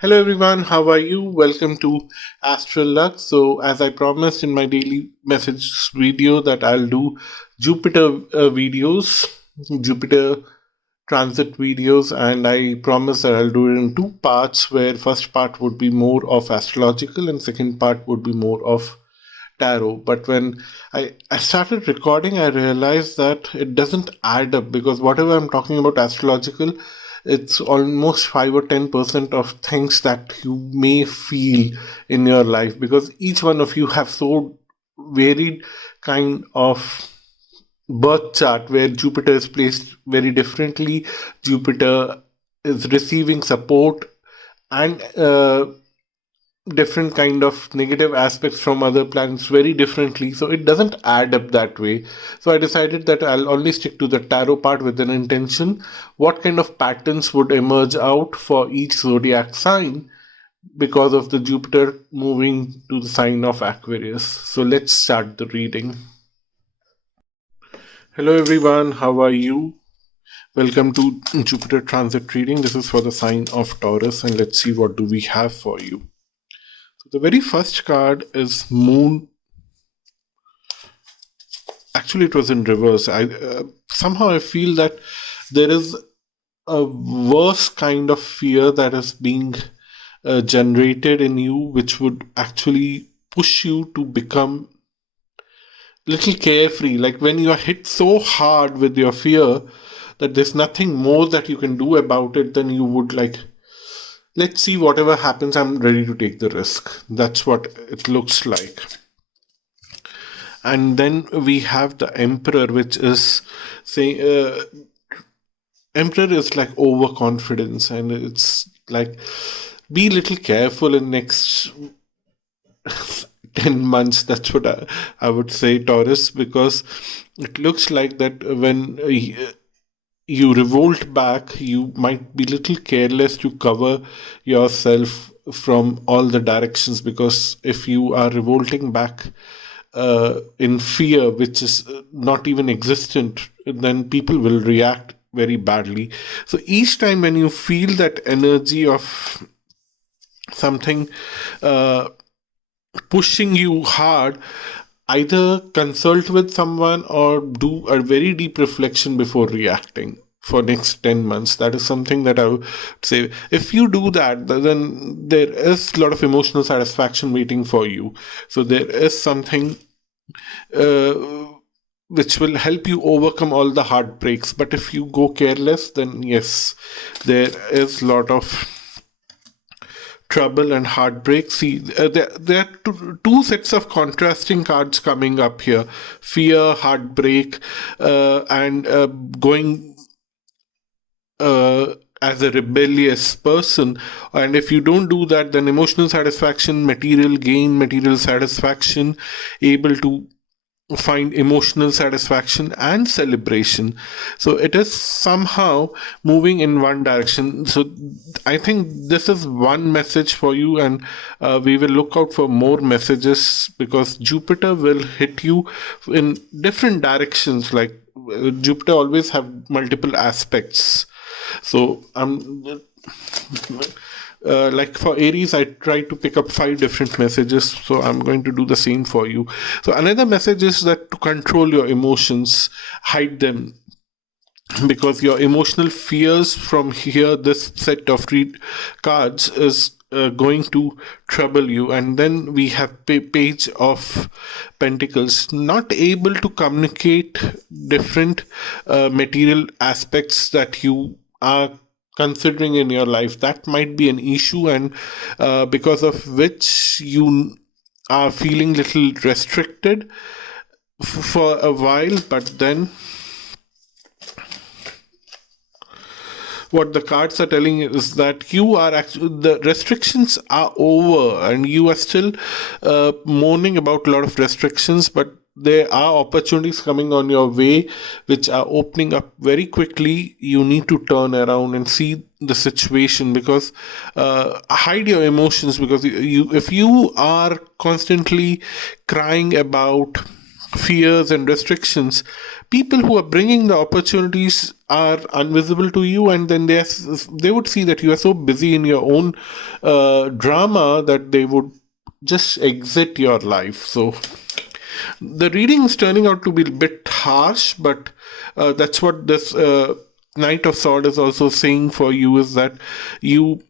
Hello everyone, how are you? Welcome to Astral Luck. So, as I promised in my daily message video that I'll do Jupiter videos, Jupiter Transit videos, and I promise that I'll do it in two parts. Where first part would be more of astrological, and second part would be more of tarot. But when I started recording, I realized that it doesn't add up because whatever I'm talking about astrological, it's almost 5 or 10% of things that you may feel in your life, because each one of you have so varied kind of birth chart where Jupiter is placed very differently. Jupiter is receiving support and different kind of negative aspects from other planets very differently, so it doesn't add up that way. So I decided that I'll only stick to the tarot part with an intention. What kind of patterns would emerge out for each zodiac sign because of the Jupiter moving to the sign of Aquarius? So let's start the reading. Hello everyone, how are you? Welcome to Jupiter Transit reading. This is for the sign of Taurus, and let's see what do we have for you. The very first card is Moon. Actually, it was in reverse. Somehow I feel that there is a worse kind of fear that is being generated in you, which would actually push you to become little carefree. Like when you are hit so hard with your fear that there's nothing more that you can do about it, then you would like, let's see, whatever happens, I'm ready to take the risk. That's what it looks like. And then we have the Emperor, which is saying, Emperor is like overconfidence, and it's like, be little careful in next 10 months. That's what I would say, Taurus, because it looks like that when you revolt back, you might be little careless to cover yourself from all the directions, because if you are revolting back in fear, which is not even existent, then people will react very badly. So each time when you feel that energy of something pushing you hard, either consult with someone or do a very deep reflection before reacting for next 10 months. That is something that I would say. If you do that, then there is a lot of emotional satisfaction waiting for you. So there is something which will help you overcome all the heartbreaks. But if you go careless, then yes, there is a lot of trouble and heartbreak. See, there are two sets of contrasting cards coming up here: fear, heartbreak, and going as a rebellious person. And if you don't do that, then emotional satisfaction, material gain, material satisfaction, able to find emotional satisfaction and celebration. So it is somehow moving in one direction. So I think this is one message for you, and we will look out for more messages, because Jupiter will hit you in different directions. Like Jupiter always have multiple aspects. So like for Aries, I try to pick up 5 different messages, so I'm going to do the same for you. So another message is that to control your emotions, hide them, because your emotional fears from here, this set of cards is going to trouble you. And then we have Page of Pentacles, not able to communicate different material aspects that you are considering in your life. That might be an issue, and because of which you are feeling little restricted for a while. But then what the cards are telling is that you are actually, the restrictions are over, and you are still moaning about a lot of restrictions, but there are opportunities coming on your way which are opening up very quickly. You need to turn around and see the situation, because hide your emotions, because you if you are constantly crying about fears and restrictions, people who are bringing the opportunities are invisible to you, and then they would see that you are so busy in your own drama that they would just exit your life. So the reading is turning out to be a bit harsh, but that's what this Knight of Sword is also saying for you, is that you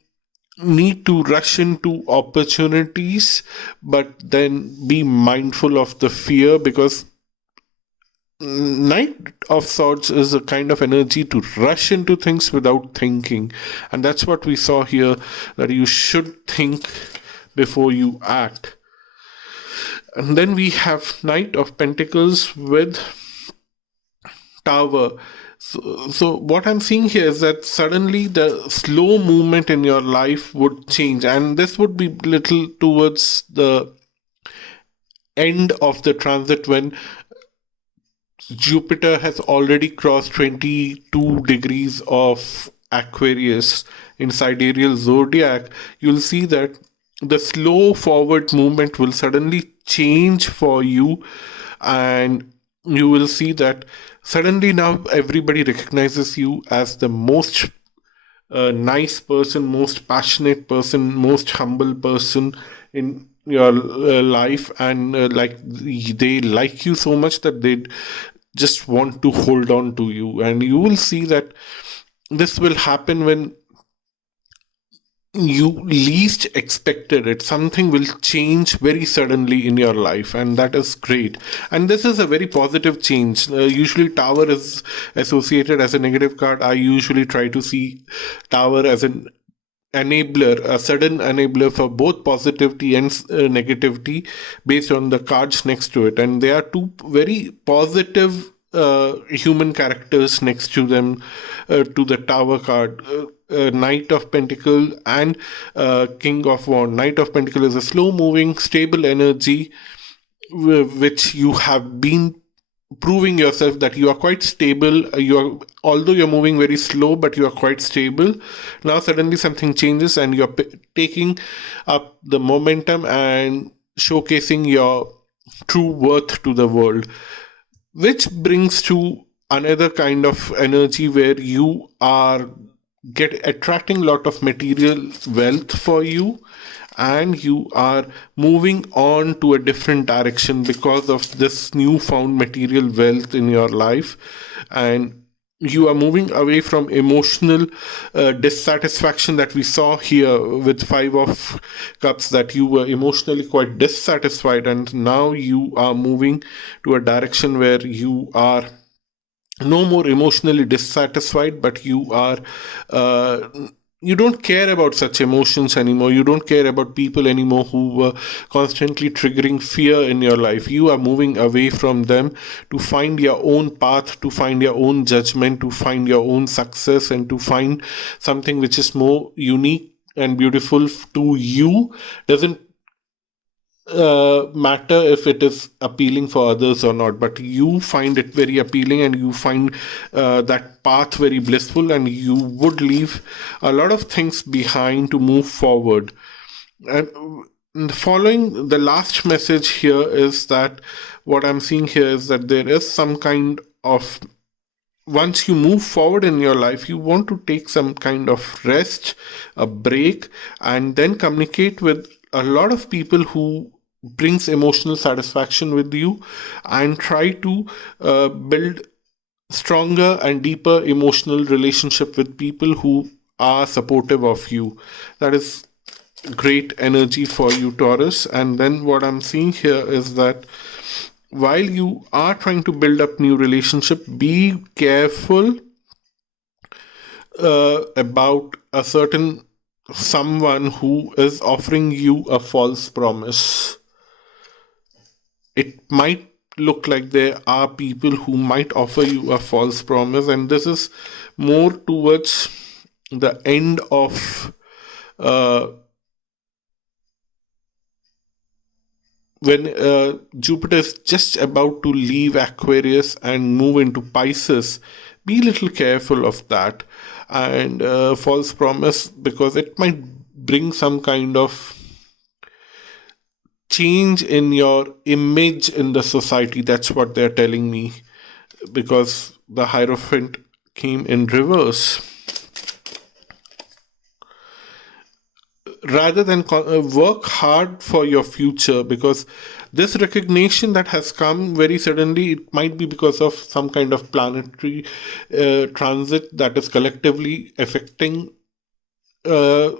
need to rush into opportunities, but then be mindful of the fear, because Knight of Swords is a kind of energy to rush into things without thinking. And that's what we saw here, that you should think before you act. And then we have Knight of Pentacles with Tower. So what I'm seeing here is that suddenly the slow movement in your life would change, and this would be little towards the end of the transit, when Jupiter has already crossed 22 degrees of Aquarius in sidereal zodiac. You'll see that the slow forward movement will suddenly change for you, and you will see that suddenly now everybody recognizes you as the most nice person, most passionate person, most humble person in your life, and they like you so much that they just want to hold on to you. And you will see that this will happen when you least expected it. Something will change very suddenly in your life, and that is great. And this is a very positive change. Usually Tower is associated as a negative card. I usually try to see Tower as an enabler, a sudden enabler for both positivity and negativity, based on the cards next to it. And there are two very positive human characters next to them, to the Tower card. Knight of Pentacle and King of Wand. Knight of Pentacle is a slow moving, stable energy, which you have been proving yourself that you are quite stable. Although you're moving very slow, but you are quite stable. Now suddenly something changes, and you're taking up the momentum and showcasing your true worth to the world, which brings to another kind of energy where you are attracting a lot of material wealth for you, and you are moving on to a different direction because of this newfound material wealth in your life. And you are moving away from emotional dissatisfaction that we saw here with Five of Cups, that you were emotionally quite dissatisfied, and now you are moving to a direction where you are no more emotionally dissatisfied, but you are you don't care about such emotions anymore. You don't care about people anymore who were constantly triggering fear in your life. You are moving away from them to find your own path, to find your own judgment, to find your own success, and to find something which is more unique and beautiful to you. Doesn't matter if it is appealing for others or not, but you find it very appealing, and you find that path very blissful, and you would leave a lot of things behind to move forward. And following the last message here is that what I'm seeing here is that there is some kind of, once you move forward in your life, you want to take some kind of rest, a break, and then communicate with a lot of people who brings emotional satisfaction with you, and try to build stronger and deeper emotional relationship with people who are supportive of you. That is great energy for you, Taurus. And then what I'm seeing here is that while you are trying to build up new relationship, be careful about a certain someone who is offering you a false promise. It might look like there are people who might offer you a false promise, and this is more towards the end of when Jupiter is just about to leave Aquarius and move into Pisces. Be a little careful of that and false promise, because it might bring some kind of change in your image in the society. That's what they're telling me, because the Hierophant came in reverse. Rather than work hard for your future, because this recognition that has come very suddenly, it might be because of some kind of planetary transit that is collectively affecting uh,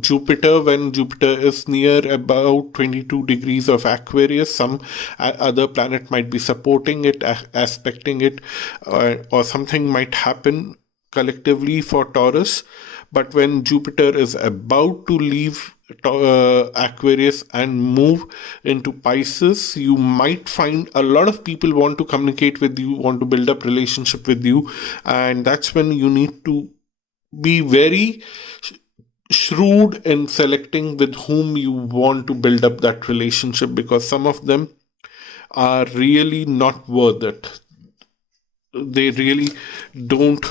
Jupiter. When Jupiter is near about 22 degrees of Aquarius, some other planet might be supporting it, aspecting it, or something might happen collectively for Taurus. But when Jupiter is about to leave Aquarius and move into Pisces, you might find a lot of people want to communicate with you, want to build up relationship with you, and that's when you need to be very shrewd in selecting with whom you want to build up that relationship, because some of them are really not worth it. They really don't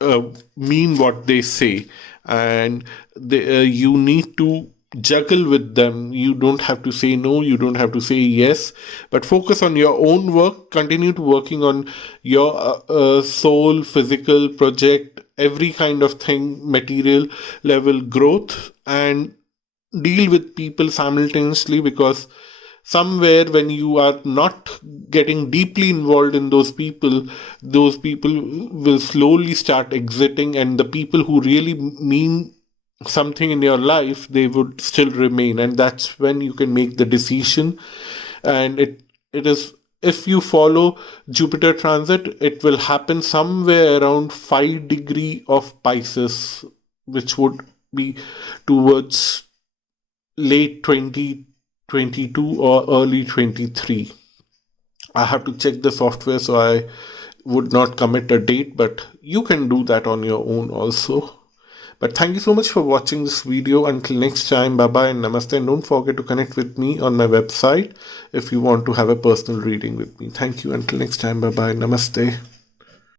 uh, mean what they say, and you need to juggle with them. You don't have to say no, you don't have to say yes, but focus on your own work. Continue to working on your soul, physical project, every kind of thing, material level growth, and deal with people simultaneously, because somewhere when you are not getting deeply involved in those people will slowly start exiting, and the people who really mean something in your life, they would still remain, and that's when you can make the decision. And it is, if you follow Jupiter transit, it will happen somewhere around 5 degree of Pisces, which would be towards late 2022 or early 23. I have to check the software, so I would not commit a date, but you can do that on your own also. But thank you so much for watching this video. Until next time, bye bye and namaste. And don't forget to connect with me on my website if you want to have a personal reading with me. Thank you. Until next time, bye bye, namaste.